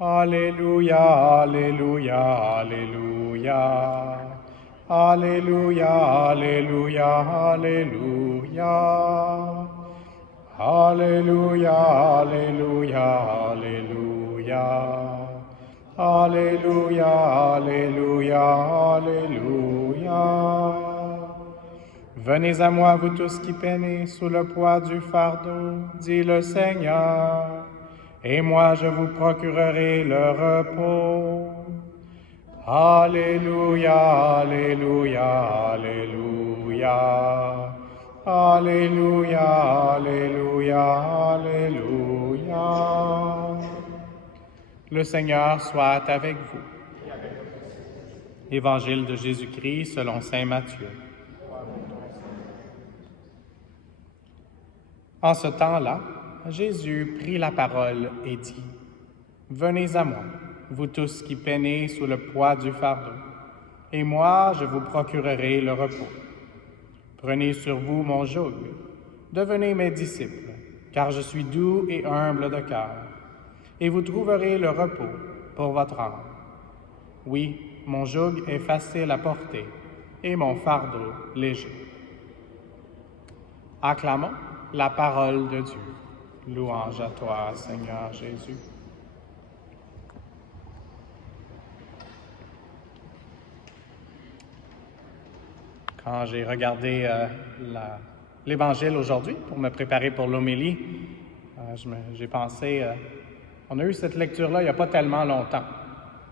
Alléluia, Alléluia, Alléluia. Alléluia, Alléluia, Alléluia. Alléluia, Alléluia, Alléluia. Alléluia, Alléluia, Alléluia. Venez à moi, vous tous qui peinez sous le poids du fardeau, dit le Seignur, et moi je vous procurerai le repos. Alléluia, Alléluia, Alléluia. Alléluia, Alléluia, Alléluia. Le Seigneur soit avec vous. Évangile de Jésus-Christ selon saint Matthieu. En ce temps-là, Jésus prit la parole et dit, « Venez à moi, vous tous qui peinez sous le poids du fardeau, et moi je vous procurerai le repos. Prenez sur vous mon joug, devenez mes disciples, car je suis doux et humble de cœur, et vous trouverez le repos pour votre âme. Oui, mon joug est facile à porter, et mon fardeau léger. » Acclamons la parole de Dieu. Louange à toi, Seigneur Jésus. Quand j'ai regardé l'Évangile aujourd'hui pour me préparer pour l'homélie, j'ai pensé, on a eu cette lecture-là il n'y a pas tellement longtemps.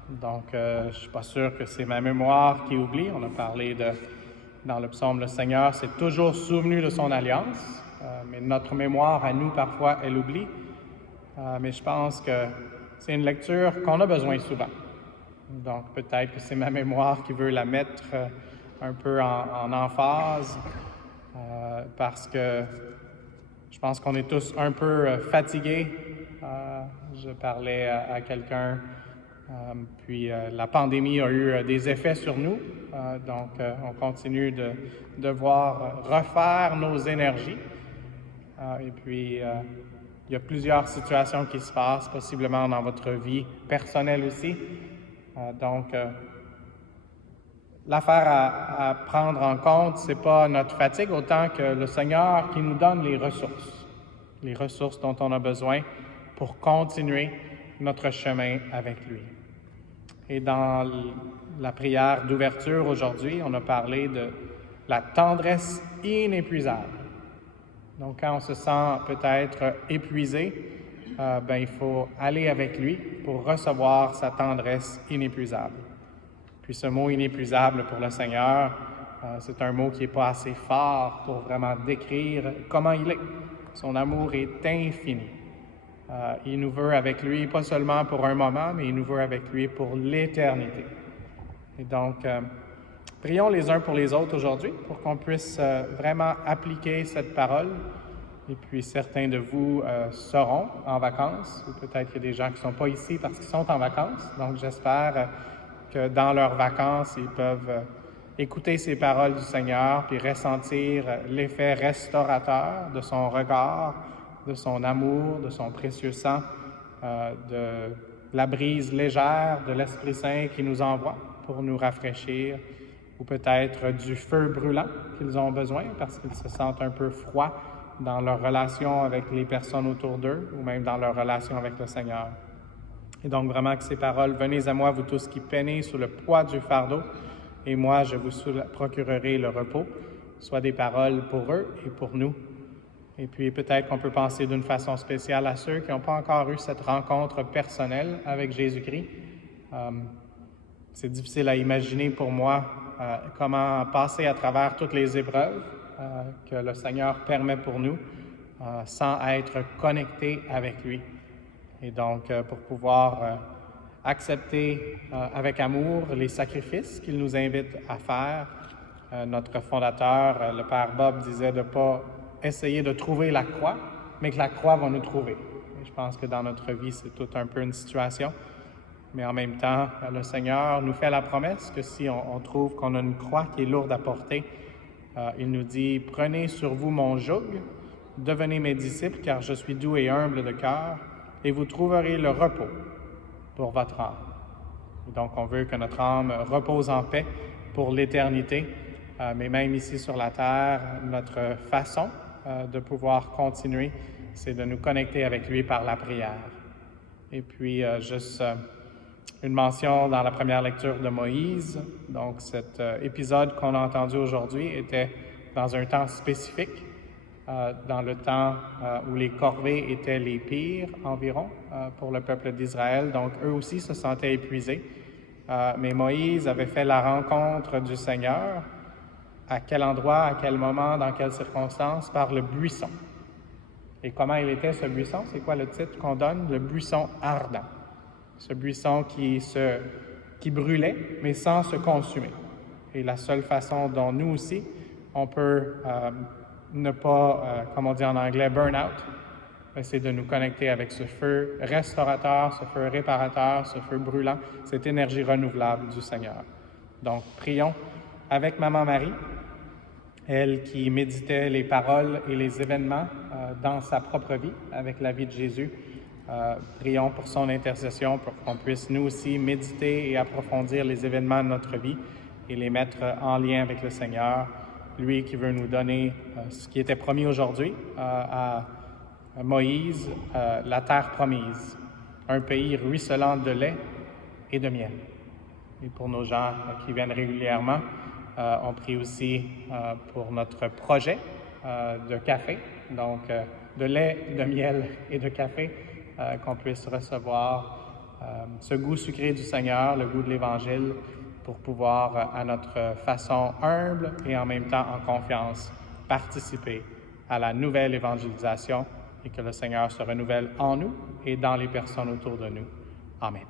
Donc, je ne suis pas sûr que c'est ma mémoire qui oublie. On a parlé dans le psaume, le Seigneur s'est toujours souvenu de son alliance, mais notre mémoire à nous, parfois, elle oublie. Mais je pense que c'est une lecture qu'on a besoin souvent. Donc, peut-être que c'est ma mémoire qui veut la mettre un peu en emphase, parce que je pense qu'on est tous un peu fatigués. Je parlais à quelqu'un, puis la pandémie a eu des effets sur nous, donc on continue de devoir refaire nos énergies. Et puis, il y a plusieurs situations qui se passent, possiblement dans votre vie personnelle aussi. Donc, l'affaire à prendre en compte, ce n'est pas notre fatigue autant que le Seigneur qui nous donne les ressources dont on a besoin pour continuer notre chemin avec lui. Et dans la prière d'ouverture aujourd'hui, on a parlé de la tendresse inépuisable. Donc, quand on se sent peut-être épuisé, il faut aller avec lui pour recevoir sa tendresse inépuisable. Puis ce mot inépuisable pour le Seigneur, c'est un mot qui n'est pas assez fort pour vraiment décrire comment il est. Son amour est infini. Il nous veut avec lui, pas seulement pour un moment, mais il nous veut avec lui pour l'éternité. Et donc, prions les uns pour les autres aujourd'hui pour qu'on puisse vraiment appliquer cette parole. Et puis, certains de vous seront en vacances, ou peut-être qu'il y a des gens qui ne sont pas ici parce qu'ils sont en vacances. Donc, j'espère que dans leurs vacances, ils peuvent écouter ces paroles du Seigneur puis ressentir l'effet restaurateur de son regard, de son amour, de son précieux sang, de la brise légère de l'Esprit Saint qui nous envoie pour nous rafraîchir, ou peut-être du feu brûlant qu'ils ont besoin parce qu'ils se sentent un peu froids dans leur relation avec les personnes autour d'eux ou même dans leur relation avec le Seigneur. Et donc vraiment que ces paroles, venez à moi, vous tous qui peinez sous le poids du fardeau, et moi je vous procurerai le repos, soient des paroles pour eux et pour nous. Et puis peut-être qu'on peut penser d'une façon spéciale à ceux qui n'ont pas encore eu cette rencontre personnelle avec Jésus-Christ. C'est difficile à imaginer pour moi comment passer à travers toutes les épreuves que le Seigneur permet pour nous sans être connecté avec lui. Et donc, pour pouvoir accepter avec amour les sacrifices qu'il nous invite à faire, notre fondateur, le Père Bob, disait de ne pas essayer de trouver la croix, mais que la croix va nous trouver. Et je pense que dans notre vie, c'est tout un peu une situation. Mais en même temps, le Seigneur nous fait la promesse que si on trouve qu'on a une croix qui est lourde à porter, il nous dit « Prenez sur vous mon joug, devenez mes disciples, car je suis doux et humble de cœur, et vous trouverez le repos pour votre âme. Et donc, on veut que notre âme repose en paix pour l'éternité, mais même ici sur la terre, notre façon de pouvoir continuer, c'est de nous connecter avec lui par la prière. Et puis, juste une mention dans la première lecture de Moïse. Donc, cet épisode qu'on a entendu aujourd'hui était dans un temps spécifique, dans le temps où les corvées étaient les pires environ pour le peuple d'Israël. Donc, eux aussi se sentaient épuisés. Mais Moïse avait fait la rencontre du Seigneur. À quel endroit, à quel moment, dans quelles circonstances? Par le buisson. Et comment il était ce buisson? C'est quoi le titre qu'on donne? Le buisson ardent. Ce buisson qui brûlait, mais sans se consumer. Et la seule façon dont nous aussi, on peut ne pas, comme on dit en anglais, burn out, c'est de nous connecter avec ce feu restaurateur, ce feu réparateur, ce feu brûlant, cette énergie renouvelable du Seigneur. Donc, prions avec Maman Marie, elle qui méditait les paroles et les événements dans sa propre vie, avec la vie de Jésus. Prions pour son intercession, pour qu'on puisse nous aussi méditer et approfondir les événements de notre vie et les mettre en lien avec le Seigneur, lui qui veut nous donner ce qui était promis aujourd'hui à Moïse, la terre promise, un pays ruisselant de lait et de miel. Et pour nos gens qui viennent régulièrement, on prie aussi pour notre projet de café, donc de lait, de miel et de café, qu'on puisse recevoir ce goût sucré du Seigneur, le goût de l'Évangile, pour pouvoir, à notre façon humble et en même temps en confiance, participer à la nouvelle évangélisation et que le Seigneur se renouvelle en nous et dans les personnes autour de nous. Amen.